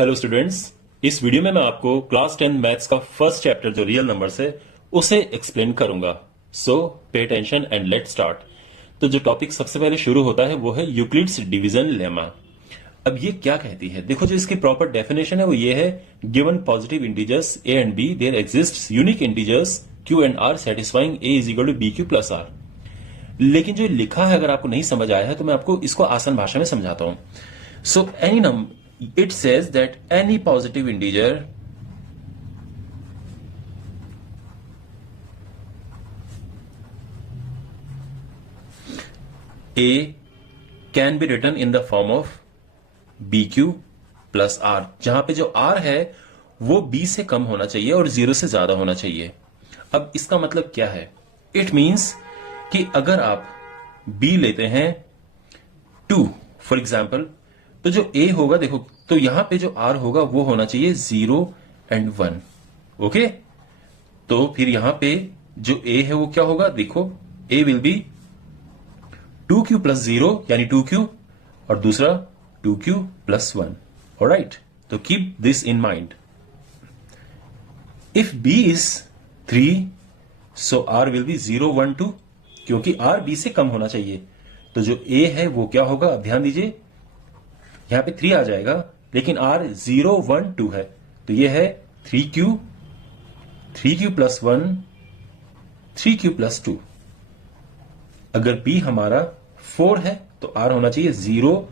Hello students, इस video में मैं आपको क्लास 10 मैथ्स का फर्स्ट चैप्टर जो रियल नंबर्स है उसे एक्सप्लेन करूंगा। सो pay attention and let start. तो जो टॉपिक सबसे पहले शुरू होता है वो है यूक्लिड्स डिवीजन लेमा। अब ये क्या कहती है, देखो जो इसकी प्रॉपर डेफिनेशन है वो ये है, given positive integers A and B there exist unique integers Q and R satisfying A is equal to B Q plus R. लेकिन जो लिखा है अगर आपको नहीं समझ आया है तो मैं आपको इसको आसान भाषा में समझाता हूं। So any number, it says that any positive integer a can be written in the form of bq plus r, जहां पे जो r है वो b से कम होना चाहिए और 0 से ज्यादा होना चाहिए। अब इसका मतलब क्या है? इट मींस कि अगर आप b लेते हैं 2 फॉर एग्जाम्पल, तो जो a होगा, देखो तो यहां पे जो r होगा वो होना चाहिए 0 एंड 1। ओके, तो फिर यहां पे जो a है वो क्या होगा, देखो a will be 2q plus 0 यानी 2q और दूसरा 2q प्लस 1। ऑलराइट, तो keep this in mind. If b is 3 so r will be 0 1 2, क्योंकि r b से कम होना चाहिए। तो जो a है वो क्या होगा, अब ध्यान दीजिए, यहां पे 3 आ जाएगा लेकिन r 0 1 2 है, तो ये है 3q प्लस 1 3q प्लस 2। अगर b हमारा 4 है तो r होना चाहिए 0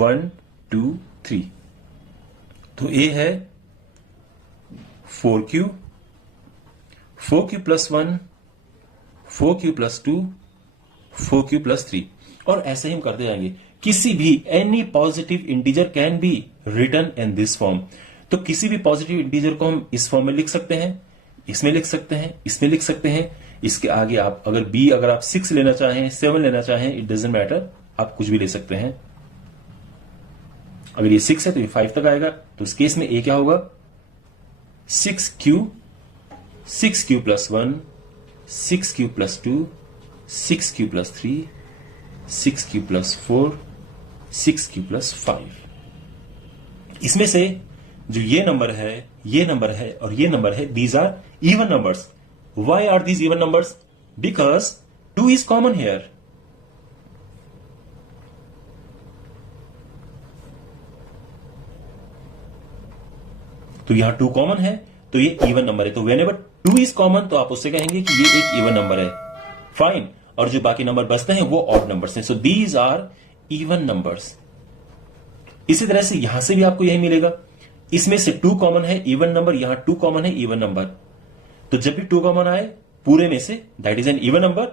1 2 3। तो a है 4q plus 1 4q plus 2 4q plus 3, और ऐसे ही हम करते जाएंगे। किसी भी any positive integer can be written in this form. तो किसी भी पॉजिटिव इंटीजर को हम इस फॉर्म में लिख सकते हैं, इसमें लिख सकते हैं, इसमें लिख सकते हैं। इसके आगे आप अगर b अगर आप 6 लेना चाहें, 7 लेना चाहें, इट डजंट मैटर, आप कुछ भी ले सकते हैं। अगर ये 6 है तो ये 5 तक आएगा, तो इस केस में a क्या होगा 6q plus 1 6q plus 2 6q plus 3 6q plus 4 6q plus 5। इसमें से जो ये नंबर है, ये नंबर है और ये नंबर है, these are even numbers. Why are these even numbers? Because 2 is common here. तो यहां 2 कॉमन है तो ये इवन नंबर है। तो वेनेवर 2 इज कॉमन तो आप उससे कहेंगे कि ये एक इवन नंबर है। फाइन, और जो बाकी नंबर बचते हैं वो ऑड नंबर्स हैं। So these are even numbers. इसी तरह से यहां से भी आपको यही मिलेगा, इसमें से 2 कॉमन है इवन नंबर, यहां 2 कॉमन है इवन नंबर। तो जब भी 2 कॉमन आए पूरे में से, that is an even number,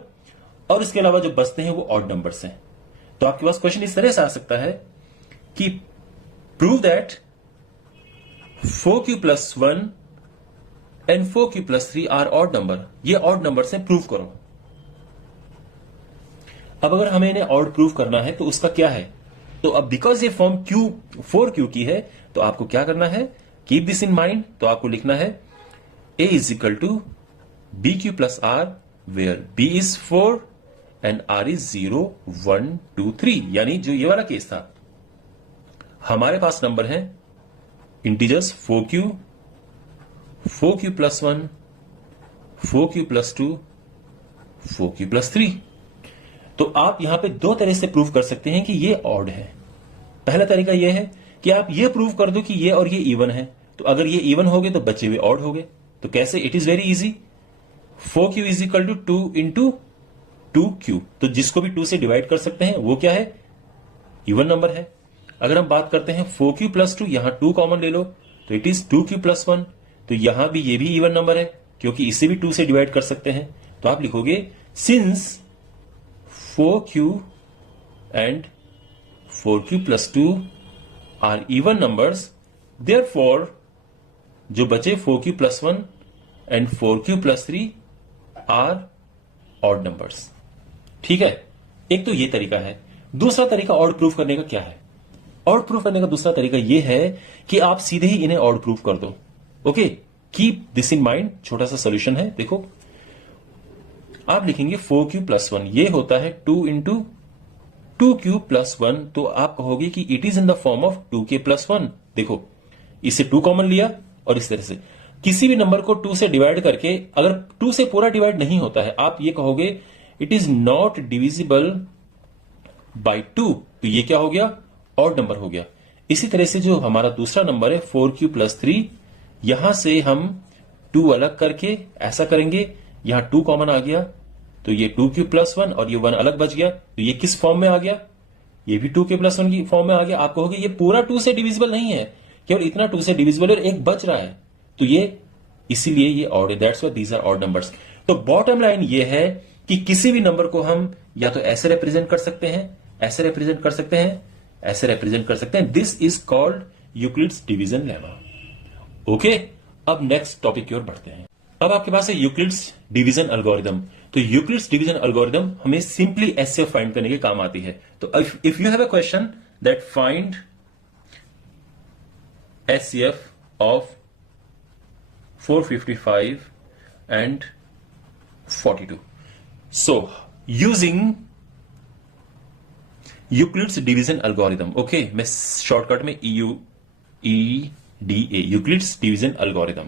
और इसके अलावा जो बचते हैं वो ऑड नंबर्स हैं। तो आपके पास क्वेश्चन इस तरह से आ सकता है कि prove that 4q plus 1 and 4q plus 3 are odd number. ये ऑड नंबर से प्रूव करो। अब अगर हमें इन्हें ऑड प्रूव करना है तो उसका क्या है? तो अब बिकॉज ये फॉर्म q 4q की है तो आपको क्या करना है, कीप दिस इन माइंड। तो आपको लिखना है a is equal to B Q plus R, where b is 4 and r is 0 1 2 3। यानी जो ये वाला केस था, हमारे पास नंबर है integers 4q plus 1 4q plus 2 4q plus 3। तो आप यहां पे 2 तरह से प्रूव कर सकते हैं कि ये ऑड है। पहला तरीका यह है कि आप ये प्रूव कर दो कि ये और ये इवन है। तो अगर ये इवन हो गए तो बचे हुए ऑड हो गए। तो कैसे? It is very easy. 4q is equal to 2 into 2q, तो जिसको भी 2 से डिवाइड कर सकते हैं वो क्या है, इवन नंबर है। अगर हम बात करते हैं 4q प्लस 2, यहां 2 कॉमन ले लो तो इट इज 2q प्लस 1। तो यहां भी ये भी इवन नंबर है क्योंकि इसे भी 2 से डिवाइड कर सकते हैं। तो आप लिखोगे since 4q and 4q plus 2 are even numbers, therefore जो बचे 4q plus 1 and 4q plus 3 are odd numbers। ठीक है, एक तो ये तरीका है। दूसरा तरीका ऑड प्रूफ करने का क्या है? ऑड प्रूफ करने का दूसरा तरीका ये है कि आप सीधे ही इन्हें ऑड प्रूफ कर दो। Okay, keep this in mind. छोटा सा सोल्यूशन है, देखो आप लिखेंगे 4q प्लस 1, ये होता है 2 इंटू 2q प्लस 1। तो आप कहोगे कि it is in the form of 2k plus 1। देखो इसे 2 कॉमन लिया और इस तरह से किसी भी नंबर को 2 से डिवाइड करके, अगर 2 से पूरा डिवाइड नहीं होता है, आप ये कहोगे it is not divisible by 2, तो ये क्या हो गया, ऑड नंबर हो गया। इसी तरह से जो हमारा दूसरा नंबर है 4q+3, यहां से हम 2 अलग करके ऐसा करेंगे, यहां 2 कॉमन आ गया तो ये 2q+1 और ये 1 अलग बच गया, तो ये किस फॉर्म में आ गया, ये भी 2k+1 की फॉर्म में आ गया। आप कहोगे ये पूरा 2 से डिविजिबल नहीं है, केवल इतना 2 से डिविजिबल और एक बच रहा है, तो ये इसीलिए ये ऑड है, that's why these are odd numbers. तो बॉटम लाइन ये है कि किसी भी नंबर को हम या तो ऐसे रिप्रेजेंट कर सकते हैं, ऐसे रिप्रेजेंट कर सकते हैं, ऐसे रिप्रेजेंट कर सकते हैं। This is called Euclid's division lemma. Okay, अब नेक्स्ट टॉपिक की ओर बढ़ते हैं। अब आपके पास है यूक्लिड्स डिवीजन एल्गोरिदम। तो यूक्लिड्स डिवीजन एल्गोरिदम हमें सिंपली एचसीएफ फाइंड करने के काम आती है। तो if you have a question that find HCF of 455 and 42. So, using Euclid's division algorithm, okay, मैं शॉर्टकट में EUEDA, Euclid's division algorithm।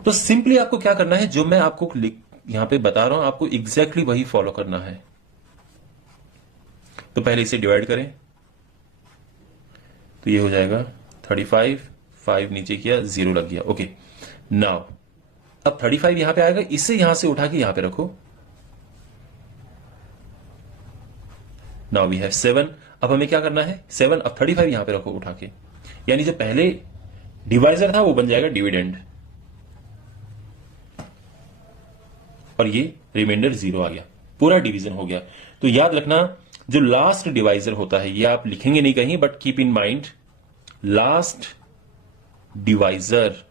तो सिंपली आपको क्या करना है, जो मैं आपको यहां पे बता रहा हूं, आपको एग्जैक्टली वही फॉलो करना है। तो पहले इसे डिवाइड करें, तो ये हो जाएगा 35, 5 नीचे किया, 0 लग गया। ओके, नाउ अब 35 यहां पे आएगा, इसे यहां से उठा के यहां पे रखो। Now we have 7। अब हमें क्या करना है, 7 अब 35 यहां पे रखो उठा के, यानी जो पहले डिवाइजर था वो बन जाएगा डिविडेंड, और ये रिमाइंडर 0 आ गया, पूरा डिवीजन हो गया। तो याद रखना, जो लास्ट डिवाइजर होता है, ये आप लिखेंगे नहीं कहीं, but keep in mind, last divisor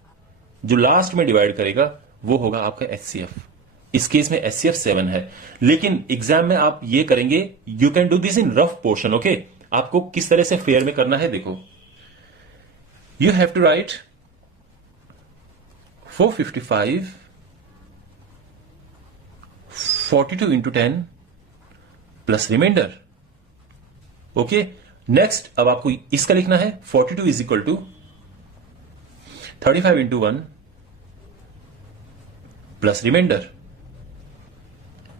जो लास्ट में डिवाइड करेगा वो होगा आपका एचसीएफ। इस केस में एचसीएफ 7 है, लेकिन एग्जाम में आप ये करेंगे, you can do this in rough portion. Okay, आपको किस तरह से फेयर में करना है, देखो, you have to write 455 42 into 10 plus remainder. Okay, next अब आपको इसका लिखना है 42 is equal to 35 into 1 plus remainder.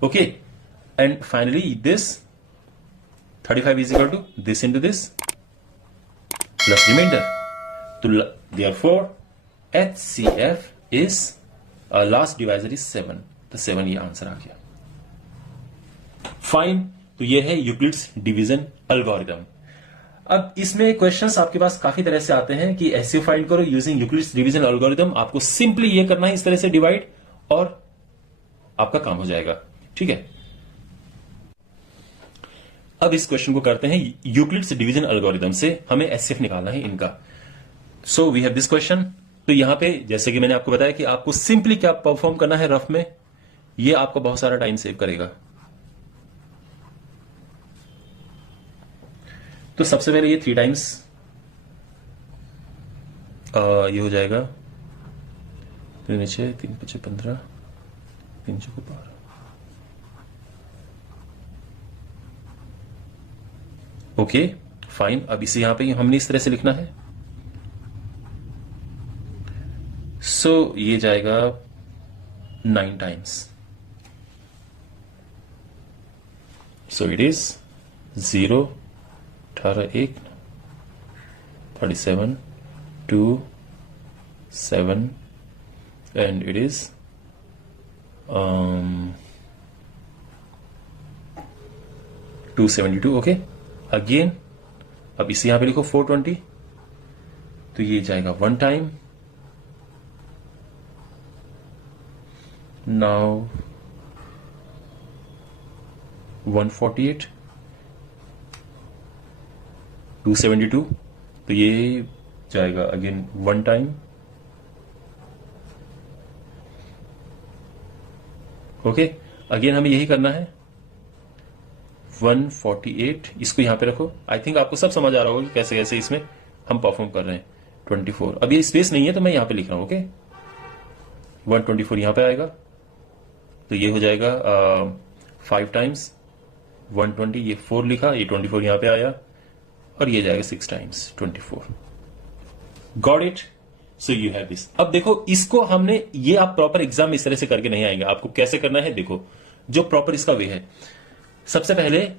Okay, and finally this 35 is equal to this into this plus remainder. So therefore HCF is last divisor is 7, तो 7 ये answer आ गया। Fine, तो ये है यूक्लिड्स डिवीजन एल्गोरिदम। अब इसमें क्वेश्चंस आपके पास काफी तरह से आते हैं कि एचसीएफ फाइंड करो यूजिंग यूक्लिड्स डिवीजन एल्गोरिदम। आपको सिंपली ये करना है, इस तरह से डिवाइड, और आपका काम हो जाएगा। ठीक है, अब इस क्वेश्चन को करते हैं यूक्लिड्स डिवीजन एल्गोरिदम से हमें एचसीएफ निकालना है इनका। So we have this question. तो यहां पे जैसे कि मैंने आपको बताया कि आपको सिंपली क्या परफॉर्म करना है रफ में, ये आपको बहुत सारा टाइम सेव करेगा। तो सबसे पहले ये 3 टाइम्स ये हो जाएगा 3 6 3 5 15 3 6 12। ओके फाइन, अब इसे यहां पे हमने इस तरह से लिखना है। सो ये जाएगा 9 times. So it is 0 18 1 37 2 7 and it is 272। Okay again, अब इसे यहां पे लिखो 420, तो ये जाएगा 1 टाइम। नाउ 148 272, तो ये जाएगा अगेन 1 टाइम। ओके अगेन हमें यही करना है 148, इसको यहां पे रखो। आई थिंक आपको सब समझ आ रहा होगा कि कैसे कैसे इसमें हम परफॉर्म कर रहे हैं। 24, अब ये स्पेस नहीं है तो मैं यहां पे लिख रहा हूं। ओके 124 यहां पे आएगा, तो ये हो जाएगा 5 टाइम्स 120, ये 4 लिखा, ये 24 यहां पे आया, और ये जाएगा 6 times 24। Got it? So you have this. अब देखो इसको हमने, ये आप प्रॉपर एग्जाम इस तरह से करके नहीं आएंगे, आपको कैसे करना है देखो, जो प्रॉपर इसका वे है, सबसे पहले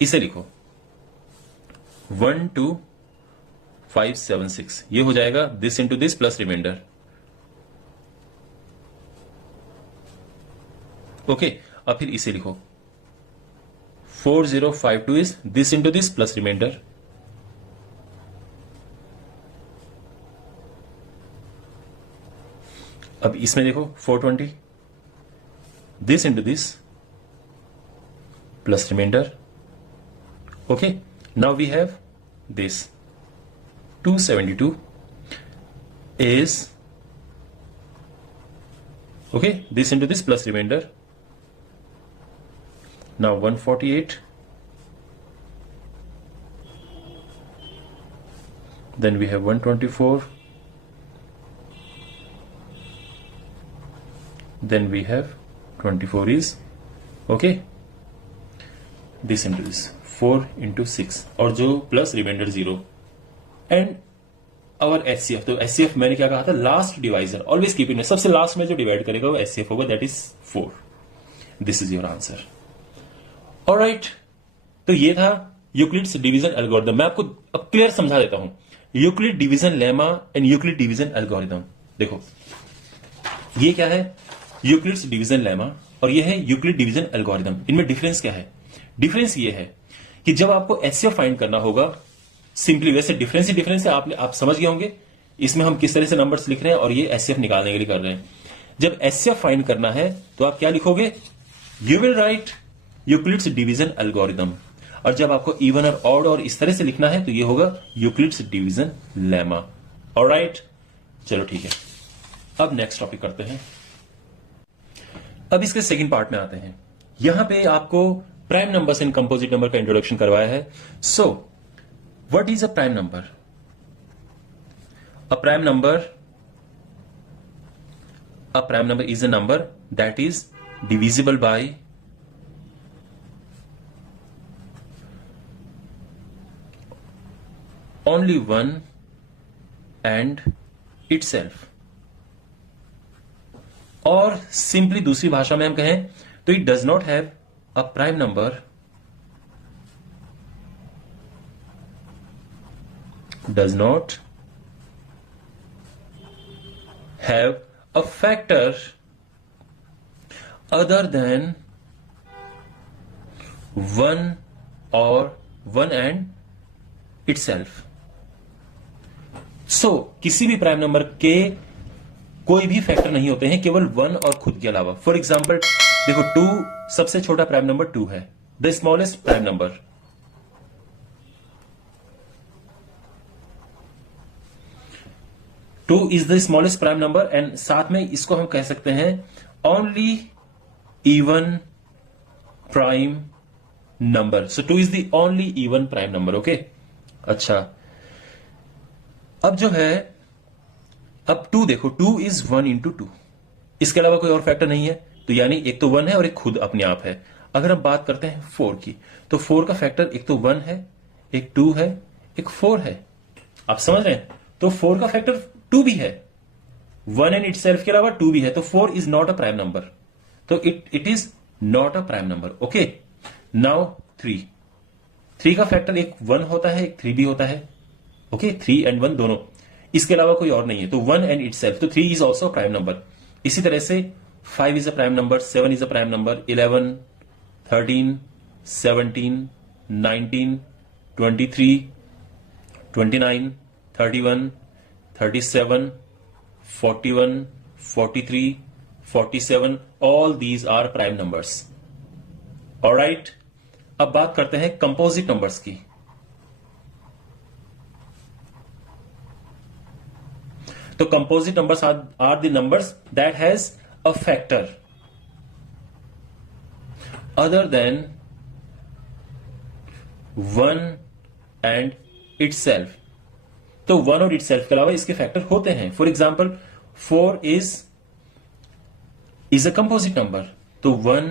इसे लिखो 1 2 5 7 6, ये हो जाएगा this into this plus remainder. Okay, अब फिर इसे लिखो 4052 is this into this plus remainder. अब इसमें देखो 420 this into this plus remainder. Okay, now we have this 272 is okay, this into this plus remainder. Now 148, then we have 124, then we have 24 is okay, this into this 4 into 6 और जो plus remainder 0 and our HCF. तो HCF मैंने क्या कहा था, last divisor, always keep in, सबसे लास्ट में जो डिवाइड करेगा वो एचसीएफ होगा, that is 4। This is your answer. Alright, तो ये था यूक्लिड्स डिवीजन एल्गोरिथम। मैं आपको अब क्लियर समझा देता हूं, Euclid division lemma and Euclid division algorithm. देखो ये क्या है, यूक्लिड्स डिवीजन लेमा और ये है यूक्लिड डिवीजन एल्गोरिथम। इनमें डिफरेंस क्या है? डिफरेंस ये है कि जब आपको एचसीएफ फाइंड करना होगा, सिंपली वैसे डिफरेंस ही डिफरेंस है, आप समझ गए होंगे इसमें हम किस तरह से नंबर्स लिख रहे हैं और ये एचसीएफ निकालने के लिए कर रहे हैं। जब एचसीएफ फाइंड करना है तो आप क्या लिखोगे, you will write Euclid's division algorithm, और जब आपको इवन और ऑड और इस तरह से लिखना है तो ये होगा यूक्लिड्स डिवीजन लेमा। ऑलराइट, चलो ठीक है, अब नेक्स्ट टॉपिक करते हैं। अब इसके सेकंड पार्ट में आते हैं। यहां पे आपको prime numbers and composite number का इंट्रोडक्शन करवाया है। सो what is a prime number? A prime number is a number that is divisible by only one and itself, और सिंपली दूसरी भाषा में हम कहें तो it does not have a prime number, does not have a factor other than 1 or 1 and itself. So किसी भी prime number के कोई भी फैक्टर नहीं होते हैं केवल 1 और खुद के अलावा। फॉर एग्जाम्पल देखो 2 सबसे छोटा प्राइम नंबर 2 है, the smallest prime number. 2 is the smallest prime number and साथ में इसको हम कह सकते हैं only even prime number. So 2 is the only even prime number. Okay? अच्छा, अब जो है, अब 2 देखो, 2 is 1 into 2, इसके अलावा कोई और फैक्टर नहीं है, तो यानी एक तो 1 है और एक खुद अपने आप है। अगर हम बात करते हैं 4 की, तो 4 का फैक्टर एक तो 1 है, एक 2 है, एक 4 है। आप समझ रहे हैं? तो 4 का फैक्टर 2 भी है, 1 एंड इटसेल्फ के अलावा 2 भी है, तो 4 is not a prime number, तो it is not a prime number. Okay, now 3 का फैक्टर एक 1 होता है, एक 3 भी होता है। ओके, 3 एंड 1 दोनों, इसके अलावा कोई और नहीं है, तो 1 एंड इटसेल्फ, तो 3 इज ऑल्सो प्राइम नंबर। इसी तरह से 5 is a prime number, 7 is a prime number, 11, 13, 17, 19, 23, 29, 31, 37, 41, 43, 47, all these are prime numbers. Alright? अब बात करते हैं कंपोजिट नंबर्स की। तो composite numbers are the numbers that has a factor other than 1 and itself. तो 1 और itself के अलावा इसके फैक्टर होते हैं। For example 4 is a composite number, तो 1,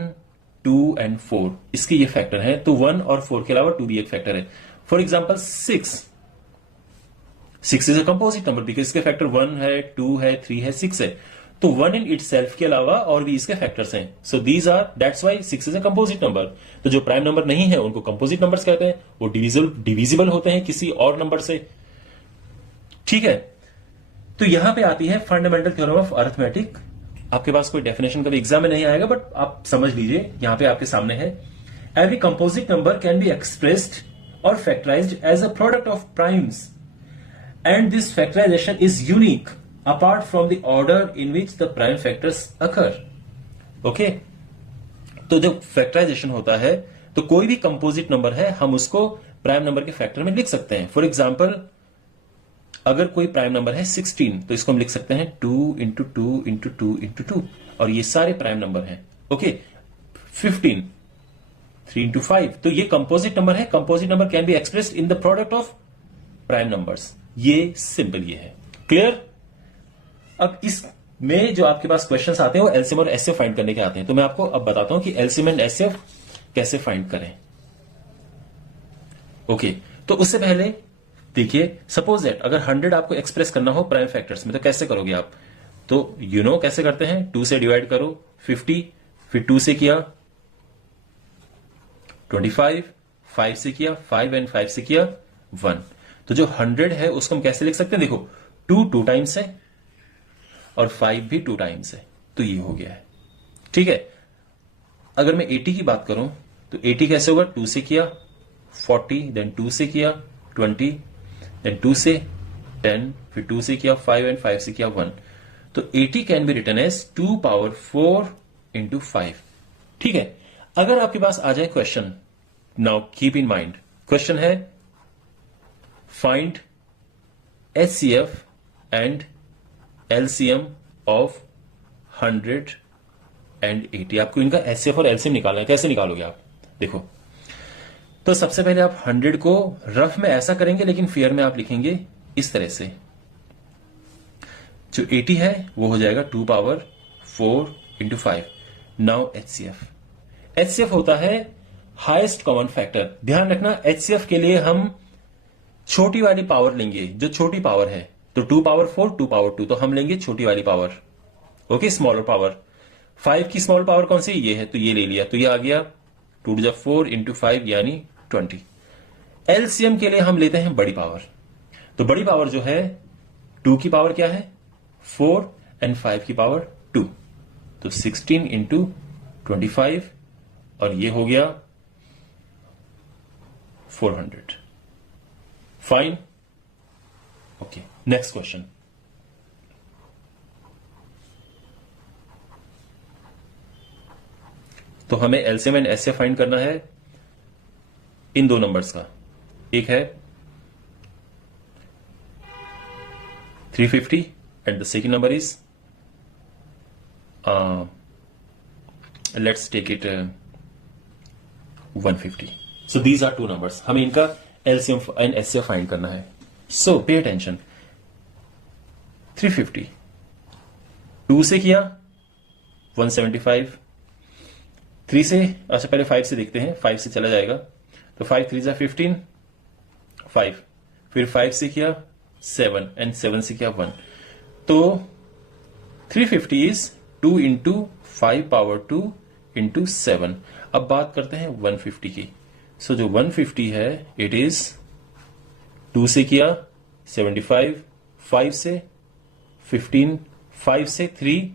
2 एंड 4 इसके ये फैक्टर हैं, तो 1 और 4 के अलावा 2 भी एक फैक्टर है। For example 6 6 is a composite number because इसके फैक्टर 1 है, 2 है, 3 है, 6 है। तो 1 इन इटसेल्फ के अलावा और भी इसके फैक्टर्स हैं। So these are, that's why 6 is a composite number. तो जो प्राइम नंबर नहीं है उनको कंपोजिट नंबर्स कहते हैं, वो डिविजिबल होते हैं किसी और नंबर से। ठीक है, तो यहां पे आती है फंडामेंटल थ्योरम ऑफ अरिथमेटिक। आपके पास कोई डेफिनेशन कभी एग्जाम में नहीं आएगा, बट आप समझ लीजिए, यहां पे आपके सामने है। Every composite number can be expressed और factorized as a product of primes and this factorization is unique apart from the order in which the prime factors occur. Okay? तो जब फैक्टराइजेशन होता है तो कोई भी कंपोजिट नंबर है हम उसको प्राइम नंबर के फैक्टर में लिख सकते हैं। फॉर एग्जाम्पल, अगर कोई प्राइम नंबर है 16 तो इसको हम लिख सकते हैं 2 इंटू 2 इंटू 2 इंटू 2, और ये सारे प्राइम नंबर हैं। ओके, 15 3 इंटू 5, तो ये कंपोजिट नंबर है। Composite number can be expressed in the product of prime numbers. ये सिंपल ये है। क्लियर? अब इसमें जो आपके पास क्वेश्चंस आते हैं वो एलसीएम और एचसीएफ फाइंड करने के आते हैं। तो मैं आपको अब बताता हूं कि एलसीएम एंड एचसीएफ कैसे फाइंड करें। ओके, तो उससे पहले देखिए, सपोज दैट अगर 100 आपको एक्सप्रेस करना हो प्राइम फैक्टर्स में, तो कैसे करोगे आप? तो यू नो कैसे करते हैं, 2 से डिवाइड करो 50, फिर 2 से किया 25, 5 से किया 5 एंड 5 से किया 1। तो जो 100 है उसको हम कैसे लिख सकते हैं? देखो, 2 टाइम्स है और 5 भी 2 टाइम्स है, तो ये हो गया है। ठीक है, अगर मैं 80 की बात करूं तो 80 कैसे होगा? 2 से किया 40, देन 2 से किया 20, देन 2 से 10, फिर 2 से किया 5 एंड 5 से किया 1। तो 80 can be written as 2 power 4 into 5। ठीक है, अगर आपके पास आ जाए question, now keep in mind, question है find HCF and LCM of 100 and 80। आपको इनका HCF और LCM निकालना है। कैसे निकालोगे आप? देखो, तो सबसे पहले आप 100 को रफ में ऐसा करेंगे, लेकिन फेयर में आप लिखेंगे इस तरह से। जो 80 है वो हो जाएगा 2 पावर 4 इंटू 5। नाउ HCF होता है हाईएस्ट कॉमन फैक्टर। ध्यान रखना, HCF के लिए हम छोटी वाली पावर लेंगे, जो छोटी पावर है। तो 2 पावर 4, 2 पावर 2, तो हम लेंगे छोटी वाली पावर। Okay, smaller power. 5 की स्मॉल पावर कौन सी? ये है, तो ये ले लिया, तो ये आ गया 2 टू 4 इंटू 5 यानी 20। LCM के लिए हम लेते हैं बड़ी पावर। तो बड़ी पावर जो है 2 की पावर क्या है? 4 एंड 5 की पावर 2, तो 16 इंटू 25, और ये हो गया 400। फाइन। Okay, next question. तो हमें एलसीएम एंड एचसीएफ फाइंड करना है इन दो नंबर्स का। एक है 350 and the second number is let's take it 150। So these are 2 numbers. हमें इनका एलसीएम एंड एचसीएफ फाइंड करना है। सो पे अटेंशन, 350 2 से किया 175, 3 से, अच्छा पहले 5 से देखते हैं, 5 से चला जाएगा, तो 5 3 15, 5, फिर 5 से किया 7 एंड 7 से किया 1, तो 350 इज 2 इंटू 5 पावर 2 इंटू 7। अब बात करते हैं 150 की। सो जो 150 है इट इज 2 से किया 75, 5 से 15, 5 से 3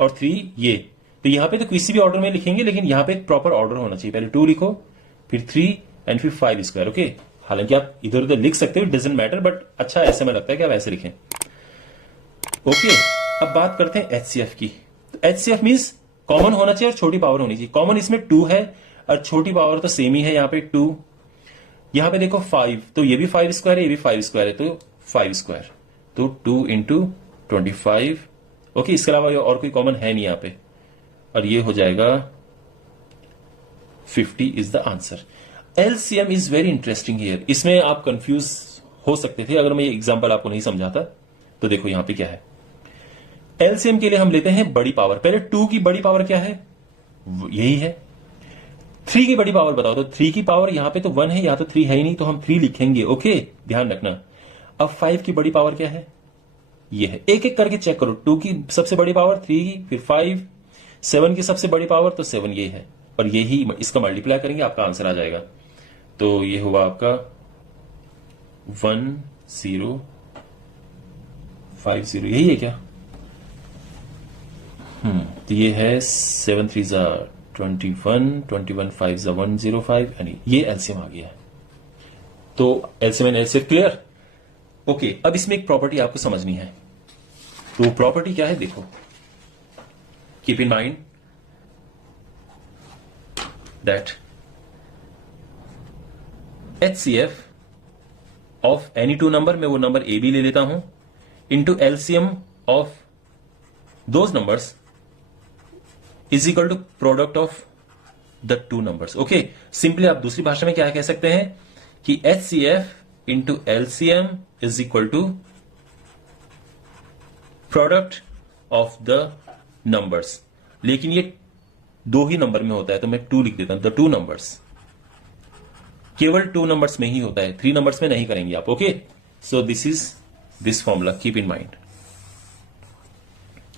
और 3 ये, तो यहां पे तो किसी भी ऑर्डर में लिखेंगे, लेकिन यहां पे एक प्रॉपर ऑर्डर होना चाहिए। पहले 2 लिखो, फिर 3 एंड फिर 5 स्क्वायर। ओके, हालांकि आप इधर उधर लिख सकते हो, इट डजंट मैटर, बट अच्छा ऐसे में लगता है कि आप ऐसे लिखें। ओके, अब बात करते हैं एचसीएफ की। तो एचसीएफ मींस कॉमन होना चाहिए और छोटी पावर होनी चाहिए। कॉमन इसमें 2 है और छोटी पावर तो सेम ही है, यहां पे 2, यहां पे देखो 5, तो ये भी 5 स्क्वायर है, ये भी 5 स्क्वायर है, तो 5 स्क्वायर, तो 2 इंटू 25। ओके, इसके अलावा और कोई कॉमन है नहीं यहां पे, और ये हो जाएगा 50 is the answer. LCM is very interesting here. इसमें आप कंफ्यूज हो सकते थे अगर मैं ये एग्जांपल आपको नहीं समझाता। तो देखो यहां पे क्या है, एलसीएम के लिए हम लेते हैं बड़ी पावर। पहले 2 की बड़ी पावर क्या है? यही है। 3 की बड़ी पावर बताओ। तो 3 की पावर यहां पे तो 1 है, यहां तो 3 है ही नहीं, तो हम 3 लिखेंगे। ओके, ध्यान रखना। अब 5 की बड़ी पावर क्या है, ये है। एक एक करके चेक करो, 2 की सबसे बड़ी पावर 3 की, फिर 5, 7 की सबसे बड़ी पावर तो 7 ये है, और यही इसका मल्टीप्लाई करेंगे आपका आंसर आ जाएगा। तो ये हुआ आपका 1050, यही है क्या? तो ये है 7 3 जा 21, 21 5 जा 105, यानी ये एलसीएम आ गया है। तो LCM and LCF clear? Okay, अब इसमें एक प्रॉपर्टी आपको समझनी है। तो प्रॉपर्टी क्या है देखो, keep in mind that HCF of any two number, मैं वो नंबर ए बी ले लेता हूं, into LCM of those numbers is equal to product of the two numbers. Okay, simply आप दूसरी भाषा में क्या कह सकते हैं कि HCF into LCM is equal to product of the numbers. लेकिन ये दो ही नंबर में होता है तो मैं 2 लिख देता हूं, द टू नंबर्स। केवल 2 नंबर्स में ही होता है, 3 नंबर्स में नहीं करेंगे आप। Okay, so this is this formula, keep in mind.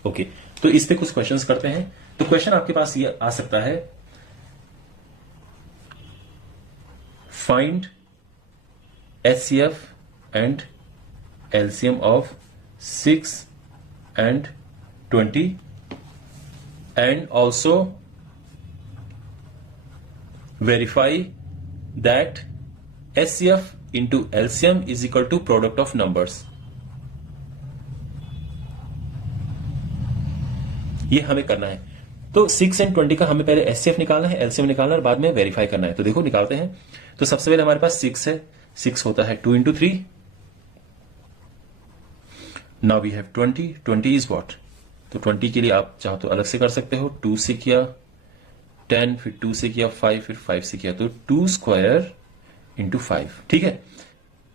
Okay, तो इस पे कुछ क्वेश्चंस करते हैं। तो क्वेश्चन आपके पास ये आ सकता है, find HCF and LCM of 6 and 20 and also verify that HCF into LCM is equal to product of numbers। ये हमें करना है। तो 6 and 20 का हमें पहले HCF निकालना है, LCM निकालना है और बाद में वेरीफाई करना है। तो देखो निकालते हैं। तो सबसे पहले हमारे पास 6 है, 6 होता है 2 into 3। Now we have 20, 20 is what? तो 20 के लिए आप चाहो तो अलग से कर सकते हो, 2 से किया 10, फिर 2 से किया 5, फिर 5 से किया, तो 2 स्क्वायर इंटू 5। ठीक है।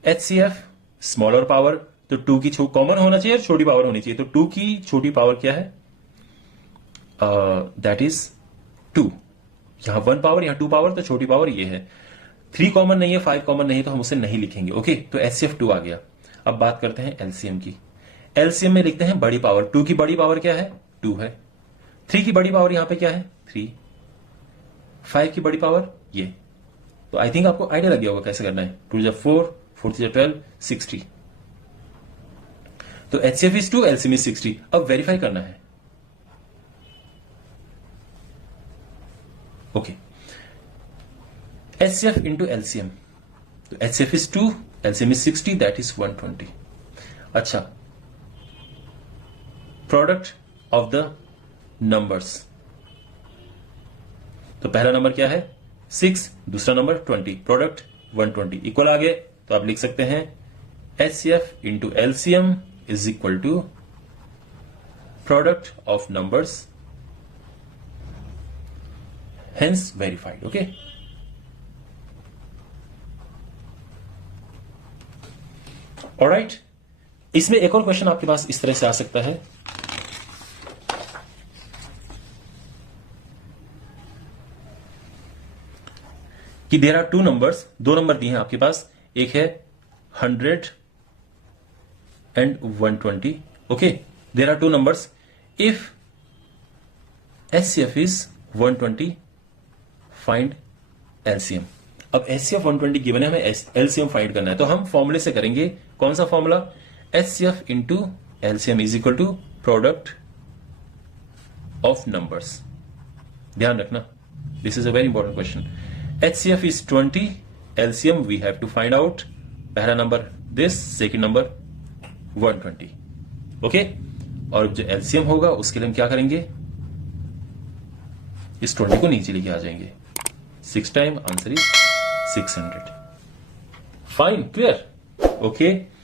HCF स्मॉलर पावर, तो 2 की कॉमन होना चाहिए, छोटी पावर होनी चाहिए। तो 2 की छोटी पावर क्या है? That is 2। यहां 1 पावर, यहां 2 पावर, तो छोटी पावर ये है। 3 कॉमन नहीं है, 5 कॉमन नहीं है, तो हम उसे नहीं लिखेंगे। ओके, तो HCF 2 आ गया। अब बात करते हैं LCM की। LCM में लिखते हैं बड़ी पावर। 2 की बड़ी पावर क्या है? 2 है। 3 की बड़ी पावर यहां पे क्या है? 3। 5 की बड़ी पावर ये। तो आई थिंक आपको आइडिया लग गया होगा कैसे करना है। 2 4, 4 12, 60। तो HCF इज 2, LCM इज 60। अब वेरीफाई करना है। Okay, HCF into LCM। तो HCF is 2, LCM is 60, that is 120। अच्छा, प्रोडक्ट ऑफ द नंबर्स। तो पहला नंबर क्या है? 6, दूसरा नंबर 20, प्रोडक्ट 120 इक्वल आ गए। तो आप लिख सकते हैं HCF into LCM is equal to product of numbers, hence verified. Okay, alright. इसमें एक और क्वेश्चन आपके पास इस तरह से आ सकता है कि देयर आर 2 नंबर्स, 2 नंबर दिए हैं आपके पास। एक है 100 and 120। Okay, there are 2 numbers. If HCF is 120, find LCM। अब HCF 120 गिवन है, हमें LCM फाइंड करना है। तो हम फॉर्मूले से करेंगे। कौन सा formula? HCF into LCM is equal to product of numbers. ध्यान रखना, this is a very important question. HCF is 20, LCM we have to find out। पहला number this, second number 120। Okay, और जो LCM होगा उसके लिए हम क्या करेंगे? इस 20 को नीचे लेके आ जाएंगे। 6 time answer is 600। Fine, clear? Okay.